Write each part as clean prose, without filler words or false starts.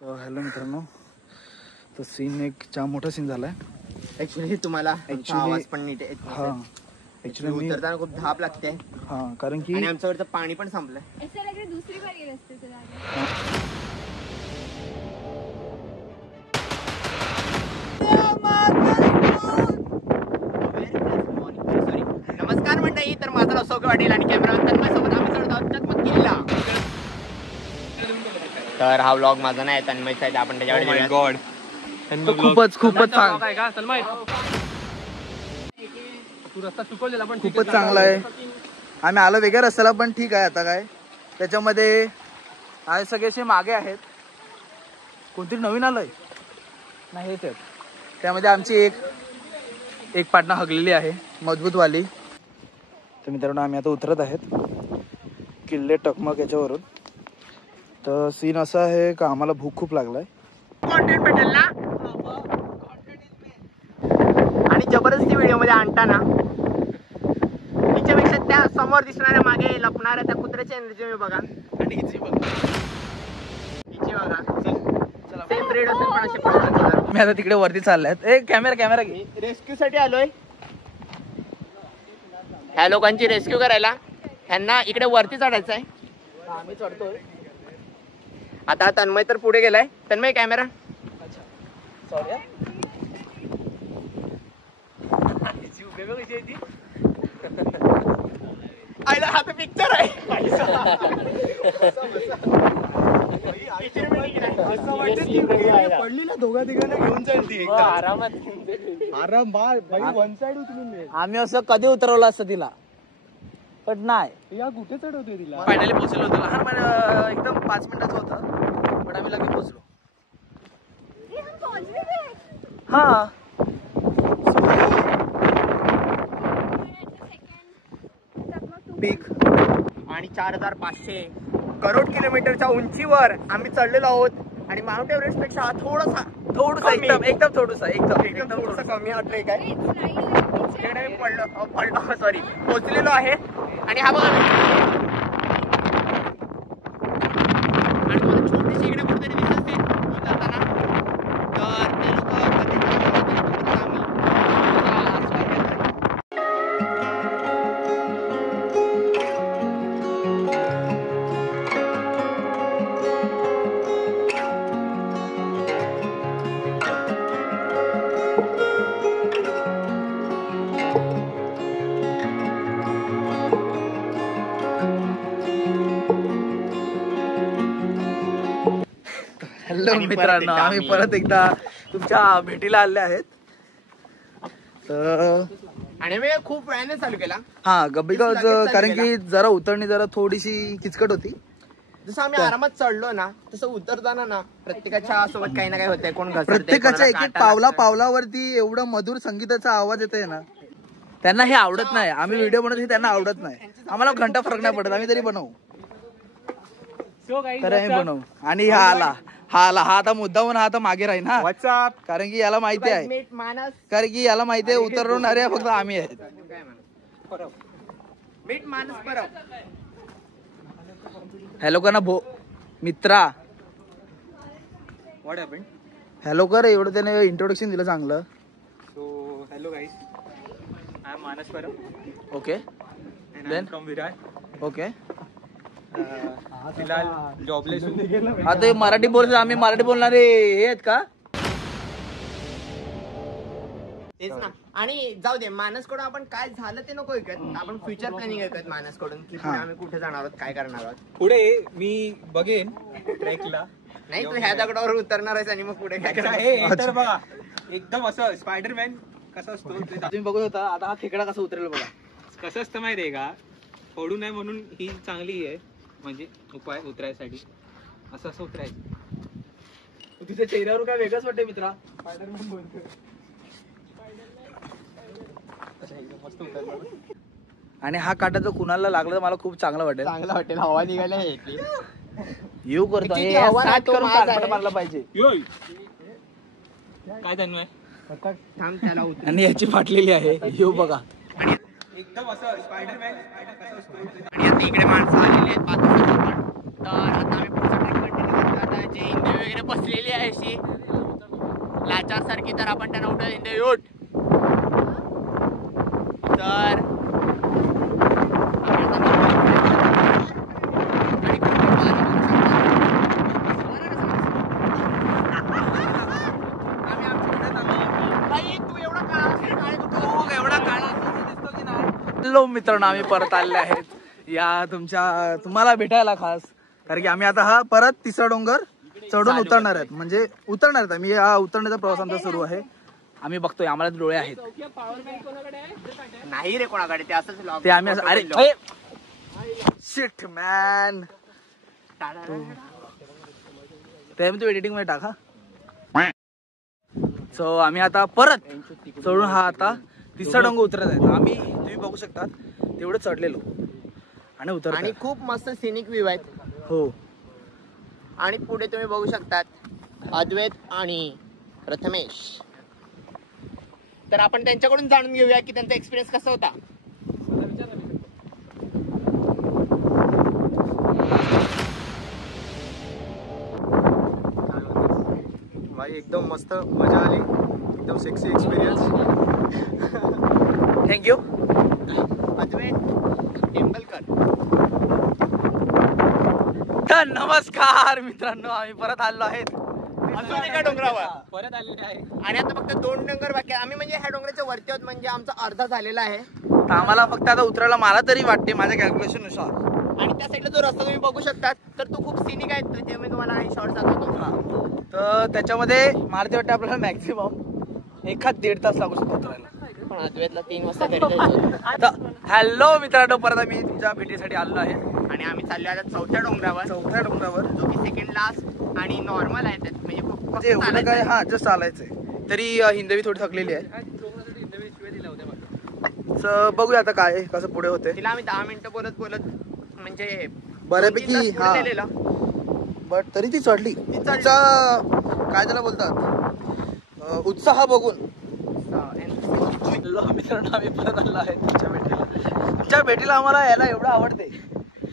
तर हॅलो मित्रांनो, तर सीन एक जाम मोठा सीन झालाय ऍक्च्युली. तुम्हाला आवाज पण नीट हा ऍक्च्युली मी उतरताना खूप धाप लागते. हा कारण की आणि आमच्यावरचं पाणी पण संपलंय. दुसरी बारी रस्ते नमस्कार मंडळी, तर माझं नाव सौख्य वाटेल आणि कॅमेरा तन्मयसोबत आम्ही चढत आहोत चकमक किल्ला. तर हा व्लॉग माझा नाही, तन्मयचा आहे. आपण त्याच्याकडे गॉड खूपच खूपच खूपच चांगला आहे. आम्ही आलो वेगळ्या रस्त्याला, पण ठीक आहे. आता काय त्याच्यामध्ये आहे, सगळेचे मागे आहेत. कोणतरी नवीन आलंय नाही हेच आहेत. त्यामध्ये आमची एक पाटणा हगलेली आहे, मजबूतवाली. तर मित्रांनो, आम्ही आता उतरत आहेत किल्ले टकमक याच्यावरून. तर सीन असा आहे का आम्हाला भूक खूप लागलाय. कॉन्टेंट भेटेल ना. आणि जबरदस्ती व्हिडिओ मध्ये आणताना हिच्यापेक्षा त्या समोर दिसणाऱ्या मागे लपणाऱ्या त्या कुत्र्याची एनर्जी मी बघा. आणि हिची बघा. सेम ब्रेड असेल पण असे पडतात. मी आता तिकडे वरती चाललाय. कॅमेरा घे. रेस्क्यू साठी आलोय. ह्या लोकांची रेस्क्यू करायला. ह्यांना इकडे वरती चढायचं आहे. आम्ही चढतोय. आता तन्मय तर पुढे गेलाय. तन्मय कॅमेरा. सॉरी आयला हा तर पिक्चर आहे. पडली ना दोघा तिघांना घेऊन जाईल ती आरामात. आराम वन साइड उचलून. आम्ही असं कधी उतरवलं असतं तिला, पण नाही. या कुठे चढवतोय तिला. फायनली पोहोचलो होतो. लहान एकदम 5 मिनिटाचं होतं, पण आम्ही लगेच पोहोचलो. हा पीक आणि 4500 करोड किलोमीटरच्या उंचीवर आम्ही चढलेलो आहोत. आणि माउंट एव्हरेस्ट पेक्षा थोडासा एकदम थोडंसं कमी हा ट्रेक आहे. तिकडे मी पडलो सॉरी पोचलेलो आहे. आणि हा बघा, आणि मला छोटीशी इकडे कुठेतरी दिसत असते जाताना. तर ते लोक हॅलो मित्रांनो, आम्ही परत एकदा तुमच्या भेटीला आले आहेत. तर आणि मी खूप वेळाने चालू केला. हा बिकॉज कारण की जरा उतरणी जरा थोडीशी किचकट होती. जसं आम्ही आरामात चढलो ना, तसं उतरताना ना प्रत्येकाच्या सोबत काही ना काही होतंय. कोण प्रत्येकाच्या एक पावलावरती एवढं मधुर संगीताचा आवाज येतोय ना, त्यांना हे आवडत नाही. आम्ही व्हिडिओ बनवतो हे त्यांना आवडत नाही. आम्हाला घंटा फरक नाही पडत, आम्ही तरी बनवू. तर आम्ही बनवू. आणि हा आला हा आता मुद्दाहून हा आता मागे राहील ना. कारण की याला माहिती आहे, उतरवणारे फक्त आम्ही आहेत. हॅलो कर ना मित्रा. What happened? हॅलो कर. एवढं त्याने इंट्रोडक्शन दिलं चांगलं. So hello guys, I am Manas Parab. Okay. Then from Virar. Okay. फिलहाल जॉबलेस हूं. आता मराठी बोलतो, आम्ही मराठी बोलणारे हे आहेत का? तेच ना. आणि जाऊ दे, मानसकडून आपण काय झालं ते नको ऐकत. आपण फ्युचर प्लॅनिंग ऐकत मानसकडून की पुढे आम्ही कुठे जाणार आहोत, काय करणार आहोत. पुढे मी बघेन ट्रेकला. नाही तू ह्या दगडावर उतरणार आहेस आणि मग पुढे काय करणार. हे तर बघा, एकदम असं स्पायडरमॅन कसा असतो तुम्ही बघत होता. आता हा खेकडा कसा उतरेल बघा. कसं असतं माहितीये का, पडू नये म्हणून ही चांगली आहे, म्हणजे उपाय उतरायसाठी. असं उतरायचं. तुझ्या चेहऱ्यावर काय वेगळंच वाटतंय मित्रा. स्पायडरमॅन बोलतोय. मस्त उतरलं. आणि हा काटा जर कुणाला लागला तर मला खूप चांगलं वाटेल. चांगला वाटेल. हवा निघायला येऊ करतो मारला पाहिजे. काय तन्मय? थांब त्याला उतर. आणि याची फाटलेली आहे. येऊ बघा. एकदम असं स्पायडरमॅन कसं असतो. आणि आता इकडे माणसं आलेली आहेत. तर आता आम्ही पुढचा ट्रेक कंटिन्यू करत आहे. आमची हिंदी वगैरे बसलेली आहे अशी लाचार सारखी. तर आपण त्यांना उठत हिंदी उठ. तर हॅलो मित्रांनो, आम्ही परत आलेले आहेत या तुम्हाला भेटायला खास. कारण की आम्ही आता हा परत तिसरा डोंगर चढून उतरणार आहेत. म्हणजे उतरणार आहेत आम्ही. हा उतरण्याचा प्रवास आमचा सुरू आहे. आम्ही बघतोय, आम्हाला डोळे आहेत. नाही रे कोणाकडे, ते असंच ते आम्ही अरे शिट मॅन, ते तू एडिटिंग मध्ये टाका. सो आम्ही आता परत चढून हा आता तिसरा डोंगर उतरत आहेत. आम्ही तुम्ही बघू शकता तेवढं चढलेलो आणि उतरत आणि खूप मस्त सिनिक व्ह्यू आहेत. हो. आणि पुढे तुम्ही बघू शकतात अद्वैत आणि प्रथमेश. तर आपण त्यांच्याकडून जाणून घेऊया की त्यांचा एक्सपिरियन्स कसा होता. भाई एकदम मस्त मजा आली, एकदम सेक्सी एक्सपिरियन्स. थँक्यू. अद्वैत टेंबलकर. तर नमस्कार मित्रांनो, आम्ही परत आलो आहेत अजून एका डोंगरावर परत आलेले आहे. आणि आता फक्त 2 डोंगर बाकी आहे. आम्ही म्हणजे ह्या डोंगराच्या वरती आहोत, म्हणजे आमचा अर्धा झालेला आहे. तर आम्हाला फक्त आता उतरायला, मला तरी वाटते माझ्या कॅल्क्युलेशन नुसार. आणि त्या साईडला जो रस्ता तुम्ही बघू शकता तर तो खूप सिनिक आहे. तर ते मी तुम्हाला काही शॉर्ट दाखवतो. तर त्याच्यामध्ये मला ते वाटतं आपल्याला मॅक्सिमम 1-1.5 तास लागू शकतो उतरायला. पण अद्वैतला 3 वाजता घरी जायचं. आता हॅलो मित्रांनो, परत आम्ही तुमच्या भेटीसाठी आलो आहे. आणि आम्ही चाललो आता चौथ्या डोंगरावर, जो की सेकंड लास्ट आणि नॉर्मल आहे. त्यात म्हणजे खूप म्हणजे एवढं काय, हा जस्ट चालायचंय. तरी हिंदवी थोडी थकलेली आहे. बघूया आता काय कसं पुढे होते. तिला आम्ही 10 मिनिटं बोलत म्हणजे बऱ्यापैकी, 2-3 तास हा. पुढे नेलेलं. बट तरी ती चढली. तिचा काय त्याला बोलतात, उत्साह बघून. मित्रांनो, आम्ही परत आलो आहे तुमच्या भेटीला आम्हाला यायला एवढं आवडते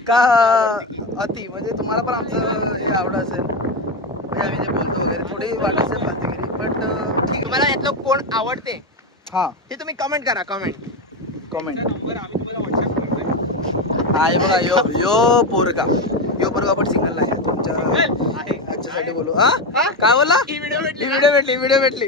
का अति. म्हणजे तुम्हाला पण आमचं हे आवडत असेल, म्हणजे आम्ही जे बोलतो वगैरे थोडी वाटत असेल फालतूगिरी. बट ठीक. तुम्हाला यातलं कोण आवडते हा, ते तुम्ही कमेंट करा. कमेंट. हा हे बघा, यो पोरगा पण सिंगल आहे तुमच्या ह्याच्यासाठी बोलू. हा काय बोला, व्हिडिओ भेटली.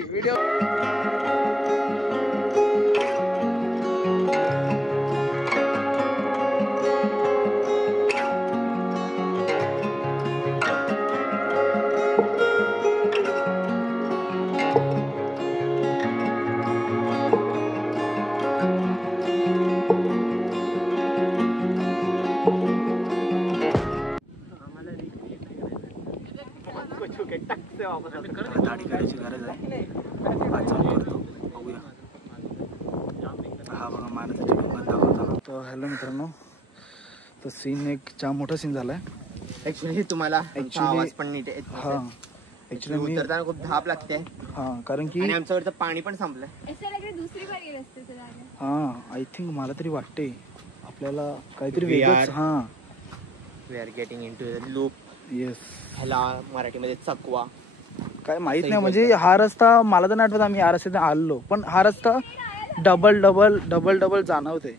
दाढी काढायची गरज आहे. करतो, बघूया. हा बघा, मानसाची डोंगर दाखवता. तर हॅलो मित्रांनो, तर सीन एक जाम मोठा सीन झालाय. ऍक्च्युली तुम्हाला आवाज पण नीट येत हा नसेल. ऍक्च्युली मी उतरताना खूप धाप लागते. हा, कारण की आणि आमच्यावरचं पाणी पण संपलंय. असं लागलं दुसरी बार गेलं असते ते जागा. हा, आय थिंक मला तरी वाटते आपल्याला काहीतरी We वेगळंच. are- हा we are getting into the loop. Yes, ह्याला मराठीमध्ये चकवा. काय माहित नाही. म्हणजे हा रस्ता मला तर नाही आठवत आम्ही या रस्त्याने आलो, पण हा रस्ता डबल जाणवते.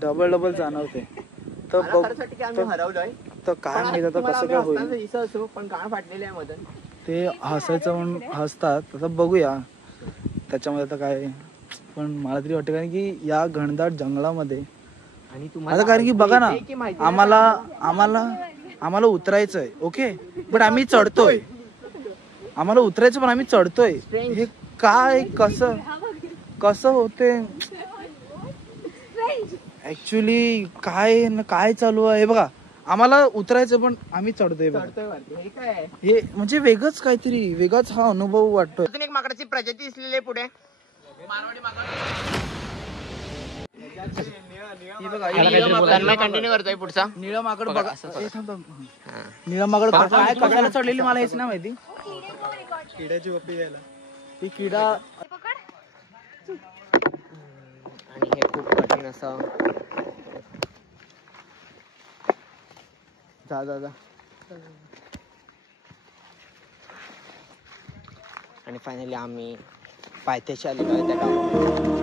डबल जाणवते. तर मला खरंच वाटतं की आम्ही हरवलोय. तर काय माहित आता कसं काय होईल. दिसत असो, पण कान फाटलेले आहे मधून. ते हसायचं म्हणून हसतात. आता बघूया त्याच्यामध्ये आता काय. पण मला तरी वाटतं कारण की या घनदाट जंगलामध्ये आणि आता, तुम्हाला कारण की बघा ना, ऐकू येते की माहिती नाही आम्हाला उतरायचंय. ओके, बट आम्ही चढतोय. आम्हाला उतरायचं पण आम्ही चढतोय. हे काय कसं होते ऍक्च्युली, काय चालू आहे. बघा, आम्हाला उतरायचं पण आम्ही चढतोय. हे काय आहे? हे म्हणजे वेगळंच काहीतरी, वेगळाच हा अनुभव वाटतोय. अजून एक माकडाची प्रजाती दिसलेली आहे पुढे. कंटिन्यू करतोय पुढचा. निळं माकड बघा. निळं माकड काय कशाला चढलेली मला हेच नाही माहिती. किड्याची वपी घ्यायला. ती किडा. आणि हे खूप कठीण असं. जा आणि फायनली आम्ही पायथ्याशी आलेलो आहे त्या गावात.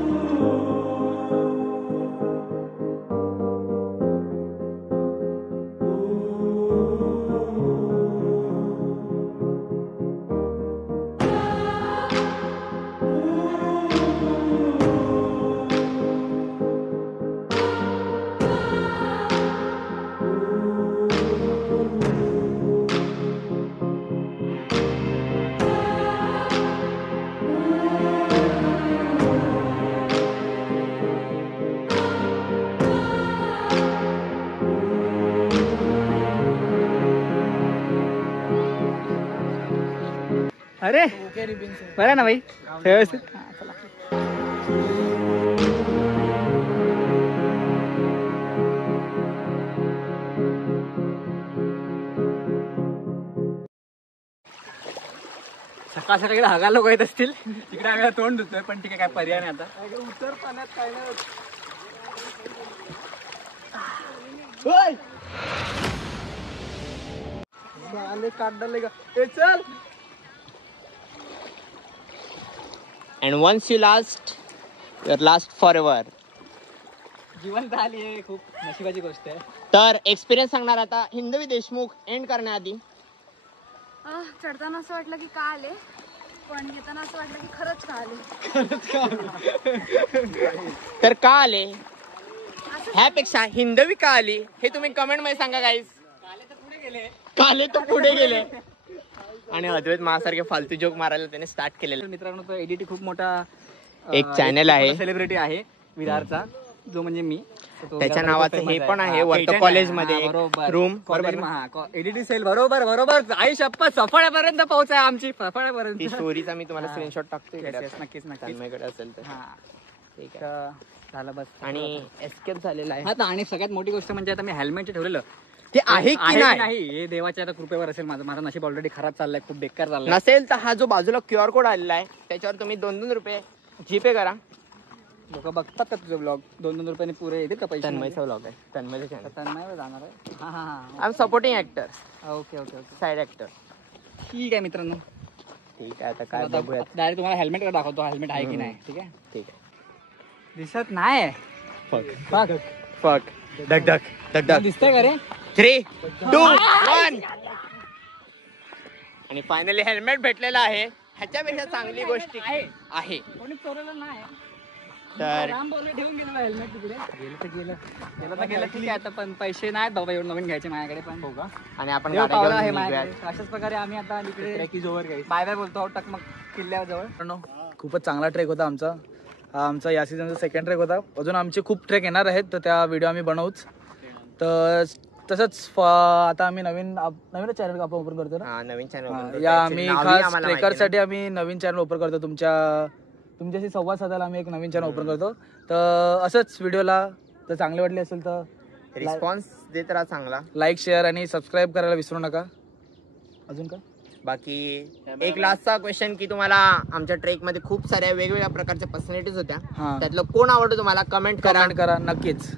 अरे बरं ना भाई व्यवस्थित. हा, चला. सकाळ सकाळी हगायला लोक येत असतील तिकडे आम्ही तोंड धुतोय पण ठीक आहे काय पर्याय नाही आता. उतर पाण्यात काय नाही काढले का चल. And once you last you are last forever. जिवंत आली आहे खूप नशिबाची गोष्ट आहे. तर एक्सपिरियन्स सांगणार आता हिंदवी देशमुख एंड करण्याआधी. चढताना असं वाटलं की का आले, पण येताना असं वाटलं की खरंच का आले. तर का आले ह्यापेक्षा हिंदवी का आली हे तुम्ही कमेंट मध्ये सांगा गाईज. काले तर पुढे गेले आणि अद्वैत महासारखे फालतू जोक मारायला त्याने स्टार्ट केलेलं. मित्रांनो तो एडिटी खूप मोठा एक चॅनल आहे सेलिब्रिटी आहे विरारचा, जो म्हणजे मी. त्याच्या नावाचं हे पण आहे वरतं कॉलेजमध्ये रूम. एडिटी सेल. बरोबर आई शप्पथ सफळ्यापर्यंत पोहोचाय आमची सफळ्यापर्यंत. ती स्टोरीचा मी तुम्हाला स्क्रीनशॉट टाकतो नक्कीच तन्मयकडे असेल तर. ठीक आहे झालं बस. आणि एस्केप झालेला आहे. आता आणि सगळ्यात मोठी गोष्ट म्हणजे आता मी हेल्मेट ठेवलेलं ते आहे की नाही हे देवाच्या आता कृपेवर असेल. माझं नशीब ऑलरेडी खराब चाललंय, खूप बेकार चाललंय. नसेल तर हा जो बाजूला QR कोड आलेला आहे त्याच्यावर तुम्ही 2-2 रुपये जीपे करा. लोक बघतात का तुझं ब्लॉग? 2-2 रुपयाने पुरे येतील का पैसे? तन्मयचा ब्लॉग आहे, तन्मयचं चॅनल. तन्मय जाणार आहे. हा I am supporting actor, okay okay okay side actor. ठीक आहे मित्रांनो. ठीक आहे आता काय बघूयात. डायरेक्ट तुम्हाला हेल्मेट दाखवतो, हेल्मेट आहे की नाही. ठीक आहे ठीक आहे. दिसत नाही. फक धक धक धक धक दिसतंय का रे? 3, 2, 1. आणि फायनली हेल्मेट भेटलेला आहे. ह्याच्यापेक्षा चांगली गोष्ट आहे. कोणी चोरलेलं नाही. तर राम बोलले ठेवून गेलं हेल्मेट तिकडे. गेलं तर गेलं ठीक आहे. आता पण पैसे नाहीत बाबा एवढं नवीन घ्यायचे माझ्याकडे. पण हो का. आणि आपण देव गाड्या पावला आहे घेऊन माझ्याकडे. निघूयात. अशाच प्रकारे आम्ही आता इकडे बाय बाय बोलतो आहोत टकमक किल्ल्यावर जवळ. खूपच चांगला ट्रेक होता आमचा. हा आमचा या सीझनचा सेकंड ट्रेक होता. अजून आमचे खूप ट्रेक येणार आहेत, तर त्या व्हिडिओ आम्ही बनवूच. तर तसंच आता आम्ही नवीनच चॅनल आपण ओपन करतो ना. नवीन चॅनल या आम्ही खास ट्रेकरसाठी आम्ही नवीन चॅनल ओपन करतो. तुमच्याशी संवाद साधायला आम्ही एक नवीन चॅनल ओपन करतो. तर असंच व्हिडिओला जर चांगले वाटले असेल तर रिस्पॉन्स देत राहा चांगला. लाईक शेअर आणि सबस्क्राईब करायला विसरू नका. अजून का बाकी एक लास्टचा क्वेश्चन की तुम्हाला आमच्या ट्रेक मध्ये खूप साऱ्या वेगवेगळ्या प्रकारच्या पर्सनॅलिटीज होत्या, त्यातलं कोण आवडतं तुम्हाला कमेंट करा नक्कीच.